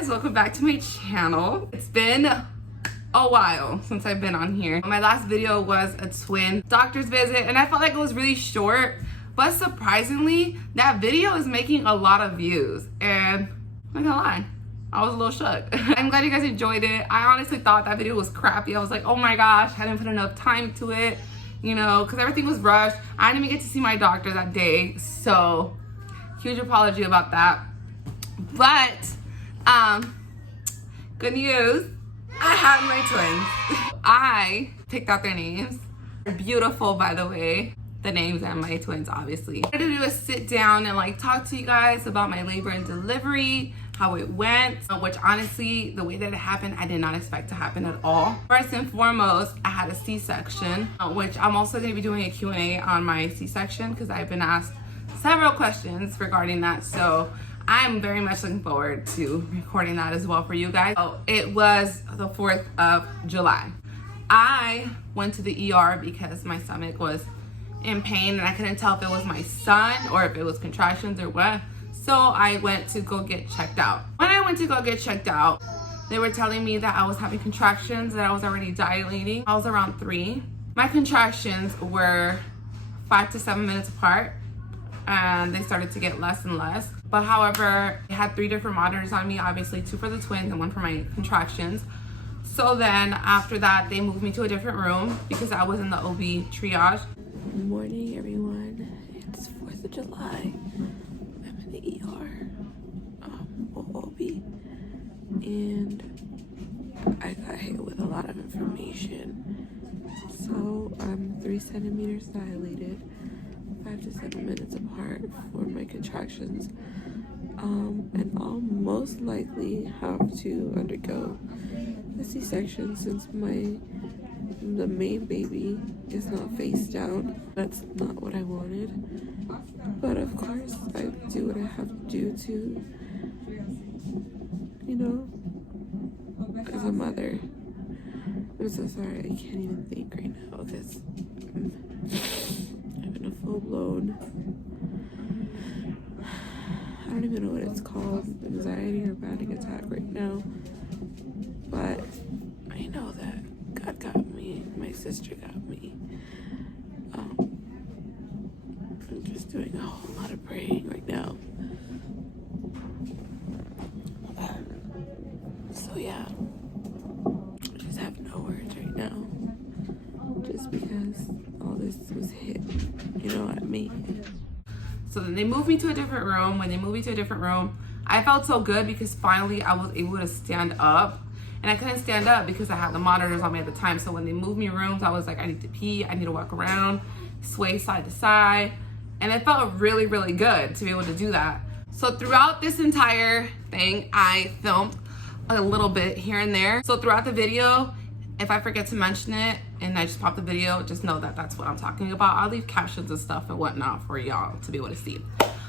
guys, welcome back to my channel. It's been a while since I've been on here. My last video was a twin doctor's visit and I felt like it was really short, but surprisingly that video is making a lot of views and I'm not gonna lie, I was a little shook. I'm glad you guys enjoyed it. I honestly thought that video was crappy. I was like, oh my gosh, I didn't put enough time to it, you know, because everything was rushed. I didn't even get to see my doctor that day, so huge apology about that. But good news, I have my twins. I picked out their names. They're beautiful, by the way. The names and my twins, obviously. I wanted to do a sit down and like talk to you guys about my labor and delivery, how it went, which honestly, the way that it happened, I did not expect to happen at all. First and foremost, I had a C-section, which I'm also gonna be doing a Q&A on my C-section because I've been asked several questions regarding that. So I'm very much looking forward to recording that as well for you guys. So it was the 4th of July. I went to the ER because my stomach was in pain and I couldn't tell if it was my son or if it was contractions or what. So I went to go get checked out. When I went to go get checked out, they were telling me that I was having contractions, that I was already dilating. I was around 3. My contractions were 5 to 7 minutes apart and they started to get less and less. But however, I had 3 different monitors on me, obviously 2 for the twins and 1 for my contractions. So then after that, they moved me to a different room because I was in the OB triage. Good morning, everyone. It's 4th of July. I'm in the ER, OB, and I got hit with a lot of information. So I'm 3 centimeters dilated, 5 to 7 minutes apart for my contractions, and I'll most likely have to undergo a C-section since the main baby is not face down. That's not what I wanted, but of course I do what I have to do to, you know, as a mother. I'm so sorry, I can't even think right now because I'm having a full-blown, I don't even know what it's called, anxiety or panic attack right now, but I know that God got me, my sister got me. I'm just doing a whole lot of praying right now. So yeah, I just have no words right now, just because all this was hit, you know, at me. So then they moved me to a different room. When they moved me to a different room, I felt so good because finally I was able to stand up. And I couldn't stand up because I had the monitors on me at the time. So when they moved me rooms, I was like, I need to pee, I need to walk around, sway side to side. And it felt really, really good to be able to do that. So throughout this entire thing, I filmed a little bit here and there. So throughout the video, if I forget to mention it and I just pop the video, just know that that's what I'm talking about. I'll leave captions and stuff and whatnot for y'all to be able to see.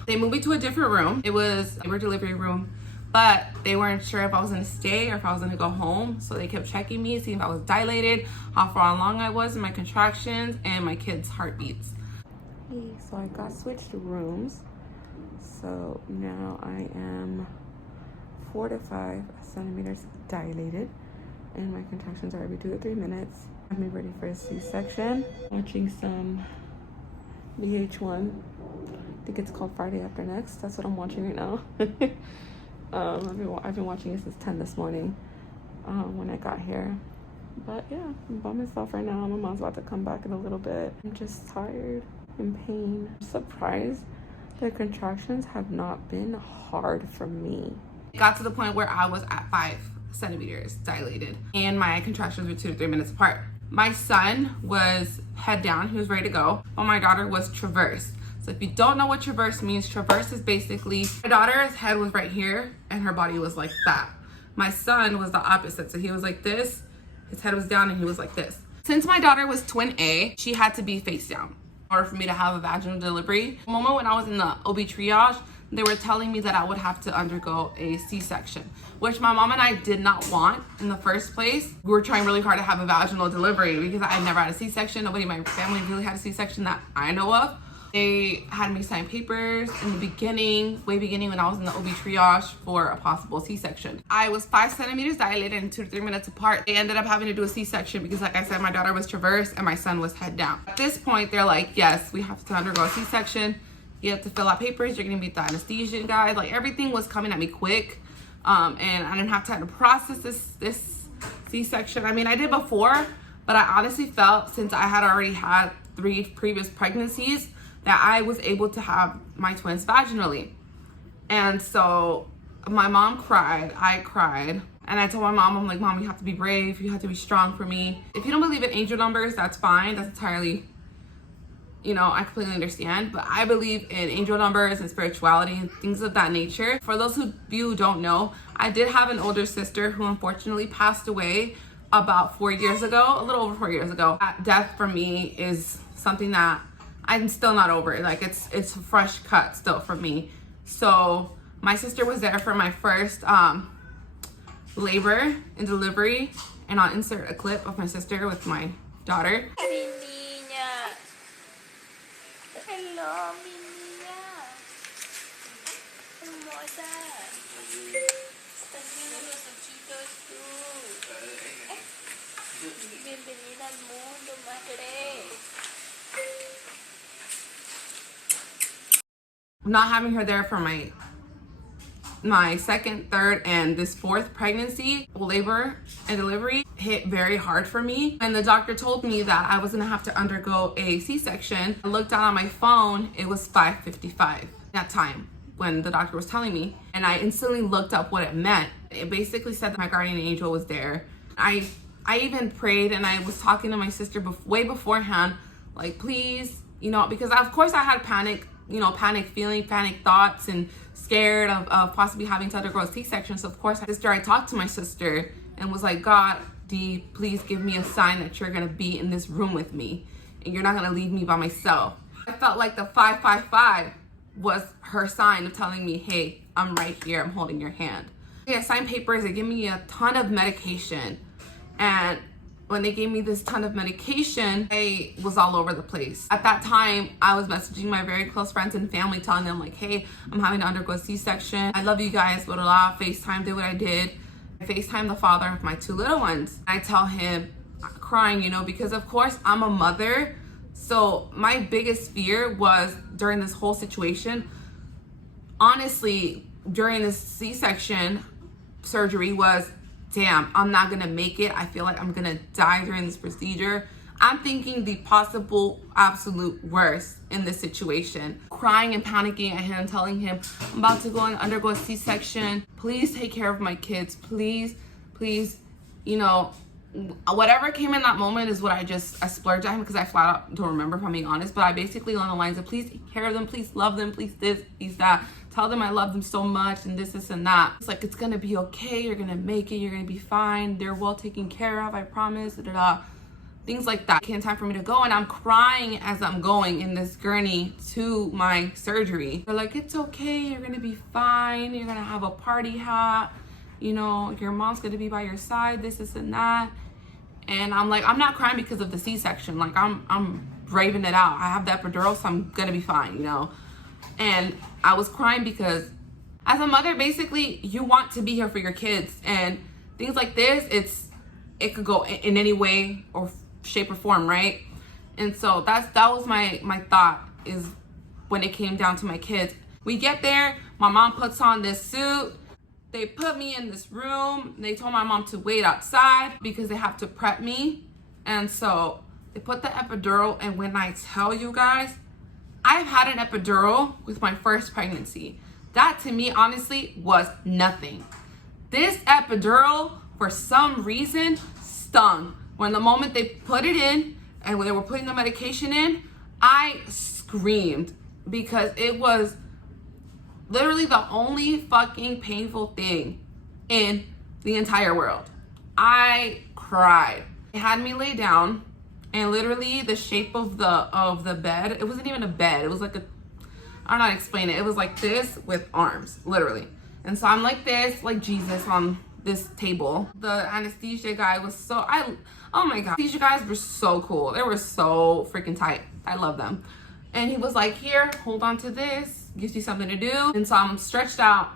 They moved me to a different room. It was a labor delivery room, but they weren't sure if I was gonna stay or if I was gonna go home. So they kept checking me, seeing if I was dilated, how far along I was in my contractions, and my kids' heartbeats. Hey, so I got switched rooms. So now I am 4 to 5 centimeters dilated, and my contractions are every 2 to 3 minutes. I'm ready for a C-section. Watching some VH1. I think it's called Friday After Next. That's what I'm watching right now. I've been watching it since 10 this morning when I got here. But yeah, I'm by myself right now. My mom's about to come back in a little bit. I'm just tired, in pain. I'm surprised the contractions have not been hard for me. It got to the point where I was at 5 centimeters dilated and my contractions were 2 to 3 minutes apart. My son was head down, he was ready to go, but my daughter was traverse. So if you don't know what traverse means, traverse is basically, my daughter's head was right here and her body was like that. My son was the opposite. So he was like this, his head was down and he was like this. Since my daughter was twin A, she had to be face down in order for me to have a vaginal delivery. The moment when I was in the OB triage, they were telling me that I would have to undergo a C-section, which my mom and I did not want in the first place. We were trying really hard to have a vaginal delivery because I never had a C-section. Nobody in my family really had a C-section that I know of. They had me sign papers in the beginning, way beginning, when I was in the OB triage for a possible C-section. I was 5 centimeters dilated and 2 to 3 minutes apart. They ended up having to do a C-section because, like I said, my daughter was traverse and my son was head down. At this point, they're like, yes, we have to undergo a C-section. You have to fill out papers. You're gonna meet the anesthesia guy. Like, everything was coming at me quick. And I didn't have time to process this C-section. I mean, I did before, but I honestly felt, since I had already had 3 previous pregnancies, that I was able to have my twins vaginally. And so my mom cried, I cried, and I told my mom, I'm like, Mom, you have to be brave, you have to be strong for me. If you don't believe in angel numbers, that's fine, that's entirely, you know, I completely understand, but I believe in angel numbers and spirituality and things of that nature. For those of you who don't know, I did have an older sister who unfortunately passed away about 4 years ago, a little over 4 years ago. That death for me is something that I'm still not over it. Like, it's a fresh cut still for me. So my sister was there for my first labor and delivery, and I'll insert a clip of my sister with my daughter. Hello, mi niña. Hermosa. Estás viendo los ojitos tú. Bienvenida al mundo, madre. Not having her there for my second, third, and this 4th pregnancy, labor and delivery hit very hard for me. And the doctor told me that I was gonna have to undergo a C-section. I looked down on my phone, it was 5:55 that time when the doctor was telling me, and I instantly looked up what it meant. It basically said that my guardian angel was there. I even prayed, and I was talking to my sister way beforehand, like, please, you know, because of course I had panic feeling, panic thoughts, and scared of possibly having to undergo a C-section. So of course, I talked to my sister and was like, God, D, please give me a sign that you're gonna be in this room with me and you're not gonna leave me by myself. I felt like the 555 was her sign of telling me, hey, I'm right here, I'm holding your hand. I signed papers, they gave me a ton of medication, and when they gave me this ton of medication, I was all over the place. At that time, I was messaging my very close friends and family, telling them like, hey, I'm having to undergo a C-section. I love you guys, blah, blah, blah. FaceTime did what I did. I FaceTime the father of my 2 little ones. I tell him, crying, you know, because of course I'm a mother. So my biggest fear was during this whole situation, honestly, during this C-section surgery was, damn, I'm not gonna make it. I feel like I'm gonna die during this procedure. I'm thinking the possible absolute worst in this situation. Crying and panicking at him, telling him, I'm about to go and undergo a C-section. Please take care of my kids. Please, please, you know, whatever came in that moment is what I splurged at him, because I flat out don't remember, if I'm being honest, but I basically on the lines of, please take care of them, please love them, please this, please that. Tell them I love them so much, and this and that. It's like, it's gonna be okay, you're gonna make it, you're gonna be fine, they're well taken care of, I promise, da, da, da. Things like that. It came time for me to go, and I'm crying as I'm going in this gurney to my surgery. They're like, it's okay, you're gonna be fine, you're gonna have a party hat, you know, your mom's gonna be by your side, this and that. And I'm like, I'm not crying because of the C-section. Like, I'm braving it out. I have the epidural, so I'm gonna be fine, you know? And I was crying because as a mother, basically, you want to be here for your kids, and things like this, it could go in any way or shape or form, right? And so that was my thought, is when it came down to my kids. We get there, my mom puts on this suit, they put me in this room, they told my mom to wait outside because they have to prep me. And so they put the epidural, and when I tell you guys, I've had an epidural with my first pregnancy. That to me, honestly, was nothing. This epidural, for some reason, stung. When the moment they put it in and when they were putting the medication in, I screamed because it was literally the only fucking painful thing in the entire world. I cried. They had me lay down, and literally the shape of the bed, it wasn't even a bed. It was like I don't know how to explain it. It was like this with arms, literally. And so I'm like this, like Jesus on this table. The anesthesia guy was oh my God. Anesthesia guys were so cool. They were so freaking tight. I love them. And he was like, here, hold on to this, gives you something to do. And so I'm stretched out,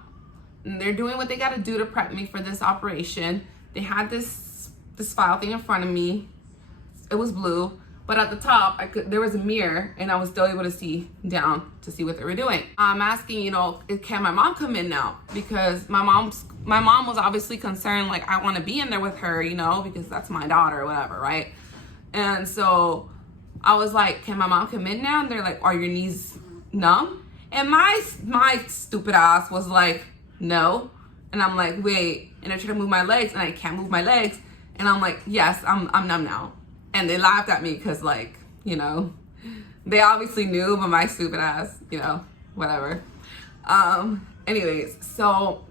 and they're doing what they gotta do to prep me for this operation. They had this file thing in front of me. It was blue, but at the top, there was a mirror, and I was still able to see down to see what they were doing. I'm asking, you know, can my mom come in now? Because my mom was obviously concerned, like, I want to be in there with her, you know, because that's my daughter or whatever, right? And so I was like, can my mom come in now? And they're like, are your knees numb? And my stupid ass was like, no. And I'm like, wait. And I try to move my legs, and I can't move my legs. And I'm like, yes, I'm numb now. And they laughed at me because, like, you know, they obviously knew, but my stupid ass, you know, whatever. Anyways, so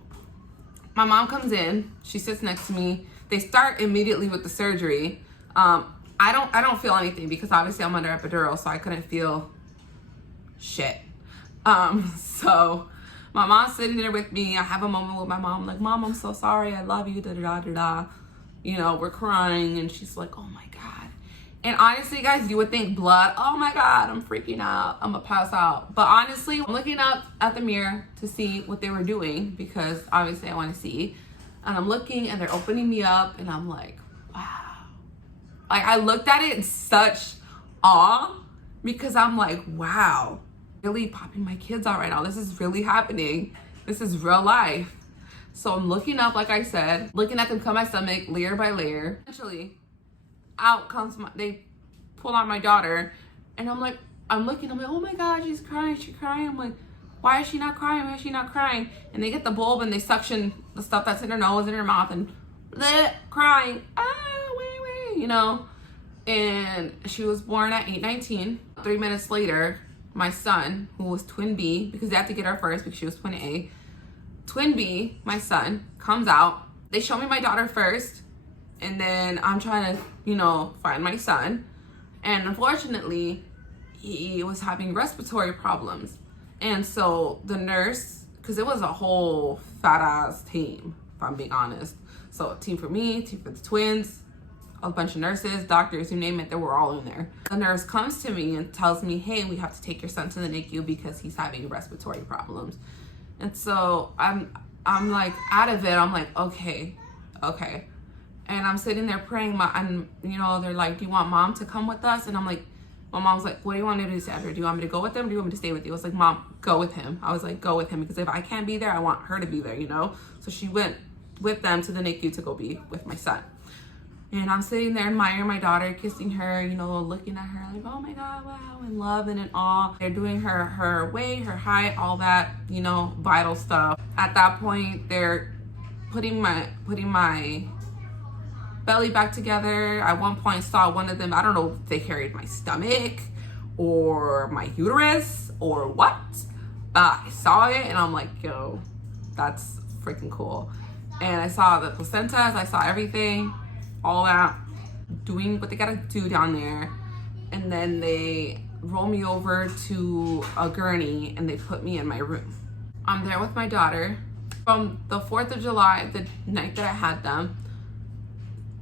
my mom comes in. She sits next to me. They start immediately with the surgery. I don't feel anything because obviously I'm under epidural, so I couldn't feel shit. So my mom's sitting there with me. I have a moment with my mom, like, Mom, I'm so sorry. I love you, da-da-da-da-da. You know, we're crying, and she's like, oh my God. And honestly, guys, you would think blood, oh my God, I'm freaking out, I'm gonna pass out. But honestly, I'm looking up at the mirror to see what they were doing because obviously I wanna see. And I'm looking, and they're opening me up, and I'm like, wow. Like, I looked at it in such awe because I'm like, wow, really popping my kids out right now. This is really happening. This is real life. So I'm looking up, like I said, looking at them cut my stomach layer by layer. Eventually, out comes they pull out my daughter, and I'm like, I'm looking, I'm like, oh my God, she's crying. I'm like, why is she not crying? Why is she not crying? And they get the bulb, and they suction the stuff that's in her nose and her mouth, and bleh, crying, wait, you know. And she was born at 8:19. 3 minutes later, my son, who was twin B, because they had to get her first because she was twin A, twin B, my son, comes out. They show me my daughter first, and then I'm trying to, you know, find my son. And unfortunately, he was having respiratory problems. And so the nurse, because it was a whole fat ass team, if I'm being honest. So a team for me, team for the twins, a bunch of nurses, doctors, you name it, they were all in there. The nurse comes to me and tells me, hey, we have to take your son to the NICU because he's having respiratory problems. And so I'm like out of it. I'm like, okay. And I'm sitting there praying, and you know, they're like, do you want Mom to come with us? And I'm like, my mom's like, what do you want me to do, Sandra? Do you want me to go with them? Or do you want me to stay with you? I was like, Mom, go with him. I was like, go with him, because if I can't be there, I want her to be there, you know? So she went with them to the NICU to go be with my son. And I'm sitting there admiring my daughter, kissing her, you know, looking at her like, oh my God, wow, in love and in awe. They're doing her weight, her height, all that, you know, vital stuff. At that point, they're putting my belly back together. At one point, saw one of them, I don't know if they carried my stomach or my uterus or what. I saw it, and I'm like, yo, that's freaking cool. And I saw the placentas, I saw everything, all that, doing what they gotta do down there. And then they roll me over to a gurney, and they put me in my room. I'm there with my daughter from the 4th of July, the night that I had them,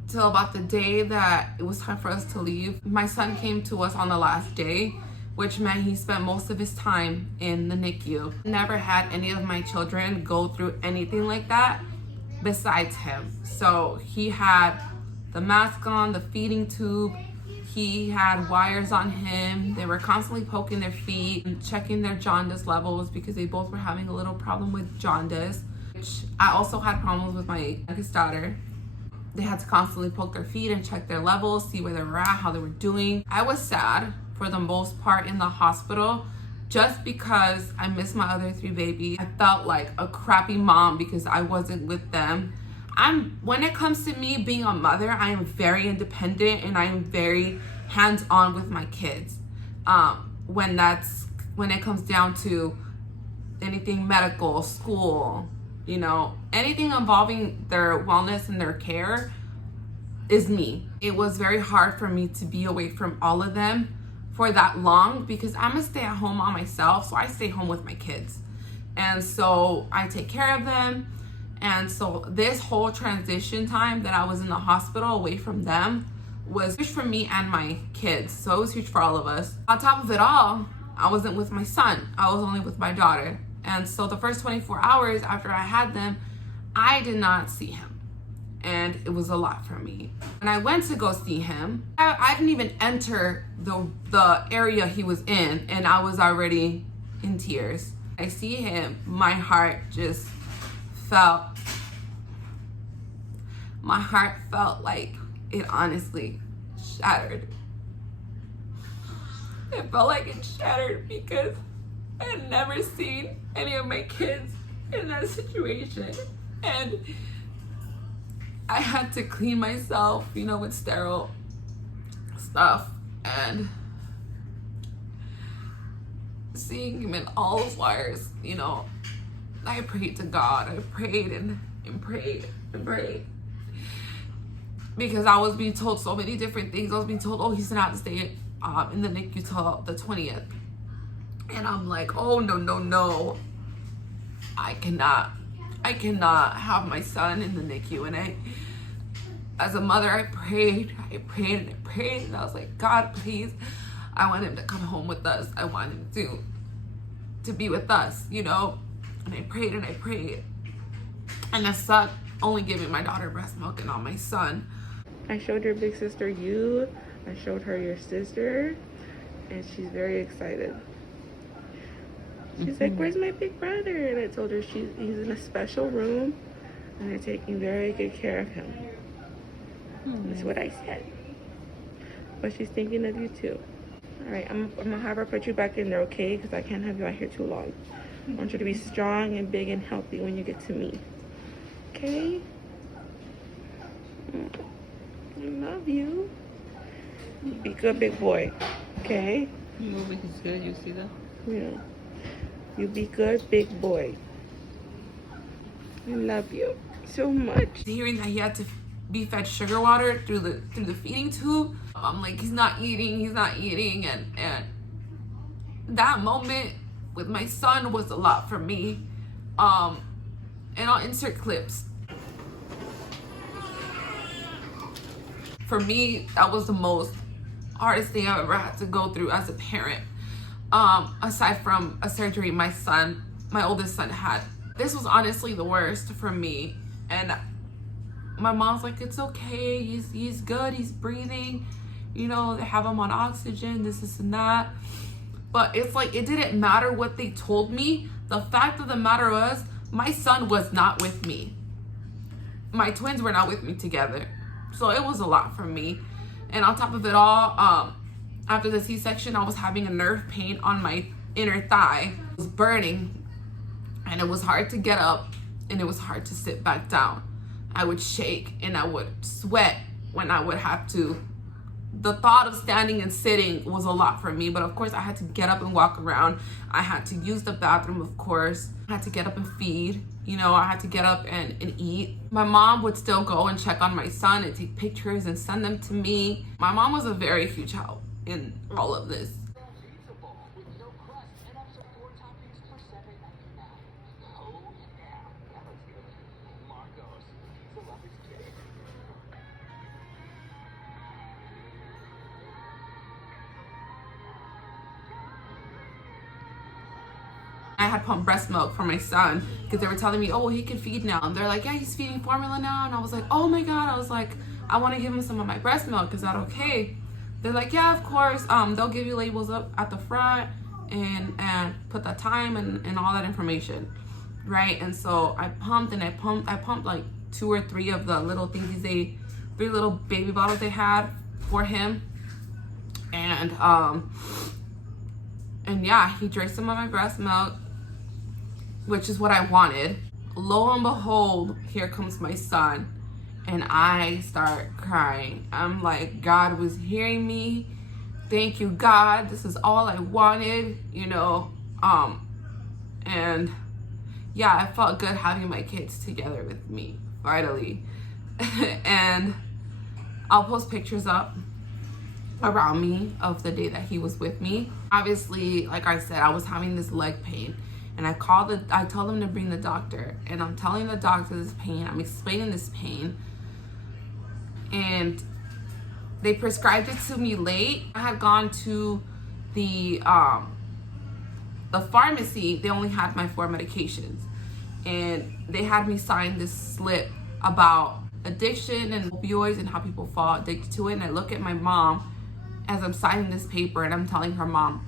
till about the day that it was time for us to leave. My son came to us on the last day, which meant he spent most of his time in the NICU. Never had any of my children go through anything like that besides him. So he had the mask on, the feeding tube, he had wires on him. They were constantly poking their feet and checking their jaundice levels because they both were having a little problem with jaundice, which I also had problems with my youngest daughter. They had to constantly poke their feet and check their levels, see where they were at, how they were doing. I was sad for the most part in the hospital just because I missed my other 3 babies. I felt like a crappy mom because I wasn't with them. When it comes to me being a mother, I am very independent and I am very hands-on with my kids. When it comes down to anything medical, school, you know, anything involving their wellness and their care is me. It was very hard for me to be away from all of them for that long because I'm a stay-at-home mom myself, so I stay home with my kids. And so I take care of them. And so this whole transition time that I was in the hospital away from them was huge for me and my kids. So it was huge for all of us. On top of it all, I wasn't with my son. I was only with my daughter. And so the first 24 hours after I had them, I did not see him. And it was a lot for me. When I went to go see him, I didn't even enter the area he was in, and I was already in tears. I see him, my heart felt like it honestly shattered. It felt like it shattered because I had never seen any of my kids in that situation. And I had to clean myself, with sterile stuff. And seeing him in all those wires, I prayed to God. I prayed and prayed and prayed. Because I was being told so many different things. I was being told, oh, he's gonna have to stay in the NICU till the 20th. And I'm like, oh, no. I cannot have my son in the NICU. And as a mother, I prayed. And I was like, God, please, I want him to come home with us. I want him to be with us, And I prayed. And that sucked, only giving my daughter breast milk and not my son. I showed your big sister you. I showed her your sister. And she's very excited. She's like, where's my big brother? And I told her he's in a special room. And they're taking very good care of him. That's what I said. But she's thinking of you too. All right, I'm gonna have her put you back in there, okay? Because I can't have you out here too long. I want you to be strong and big and healthy when you get to me. Okay? I love you. Be good, big boy. Okay? Moving is good, you see that? Yeah. You be good, big boy. I love you so much. Hearing that he had to be fed sugar water through the feeding tube, I'm like, he's not eating, and that moment with my son was a lot for me. And I'll insert clips. For me, that was the most hardest thing I've ever had to go through as a parent. Aside from a surgery my oldest son had. This was honestly the worst for me. And my mom's like, it's okay, he's good, he's breathing, they have him on oxygen, this and that. But it's like, it didn't matter what they told me. The fact of the matter was, my son was not with me. My twins were not with me together. So it was a lot for me. And on top of it all, after the C-section, I was having a nerve pain on my inner thigh. It was burning, and it was hard to get up, and it was hard to sit back down. I would shake and I would sweat when I would have to. The thought of standing and sitting was a lot for me, but of course I had to get up and walk around. I had to use the bathroom, of course. I had to get up and feed. I had to get up and eat. My mom would still go and check on my son and take pictures and send them to me. My mom was a very huge help in all of this. I had pumped breast milk for my son because they were telling me, oh, he can feed now. And they're like, yeah, he's feeding formula now. And I was like, oh my God. I was like, I want to give him some of my breast milk. Is that okay? They're like, yeah, of course. They'll give you labels up at the front and put the time and all that information, right? And so I pumped like 2 or 3 of the little thingies, 3 little baby bottles they had for him. And yeah, he drank some of my breast milk, which is what I wanted. Lo and behold, here comes my son, and I start crying. I'm like, God was hearing me. Thank you, God. This is all I wanted, and yeah, I felt good having my kids together with me, finally. And I'll post pictures up around me of the day that he was with me. Obviously, like I said, I was having this leg pain, and I told them to bring the doctor, and I'm telling the doctor this pain, I'm explaining this pain, and they prescribed it to me late. I had gone to the the pharmacy, they only had my 4 medications. And they had me sign this slip about addiction and opioids and how people fall addicted to it. And I look at my mom as I'm signing this paper and I'm telling her, Mom,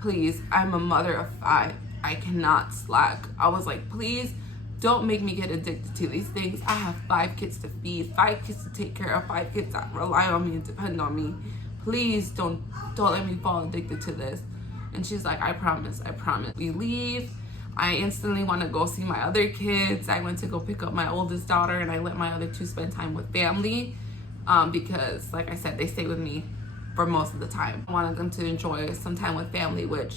please, I'm a mother of 5. I cannot slack. I was like, please don't make me get addicted to these things. I have 5 kids to feed, 5 kids to take care of, 5 kids that rely on me and depend on me. Please don't let me fall addicted to this. And she's like, I promise, I promise. We leave. I instantly want to go see my other kids. I went to go pick up my oldest daughter and I let my other 2 spend time with family because, like I said, they stay with me for most of the time. I wanted them to enjoy some time with family, which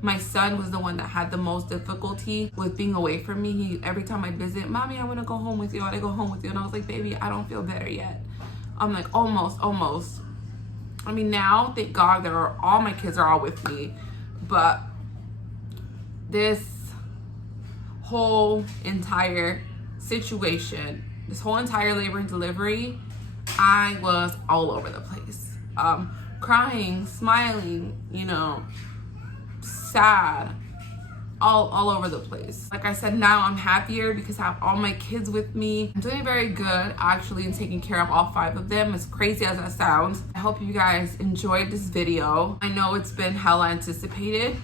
my son was the one that had the most difficulty with being away from me. Every time I visit, Mommy, I want to go home with you. I want to go home with you. And I was like, baby, I don't feel better yet. I'm like, almost. I mean, now, thank God, all my kids are all with me. But this whole entire situation, this whole entire labor and delivery, I was all over the place. Crying, smiling, sad, all over the place. Like I said, now I'm happier because I have all my kids with me. I'm doing very good actually in taking care of all 5 of them, as crazy as that sounds. I hope you guys enjoyed this video. I know it's been hella anticipated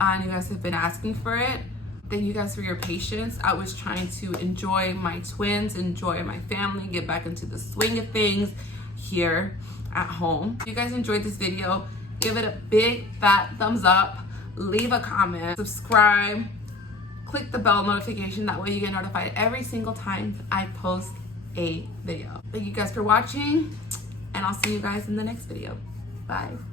and you guys have been asking for it. Thank you guys for your patience. I was trying to enjoy my twins, enjoy my family, get back into the swing of things here at home. If you guys enjoyed this video, give it a big fat thumbs up, leave a comment, subscribe, click the bell notification. That way you get notified every single time I post a video. Thank you guys for watching, and I'll see you guys in the next video. Bye.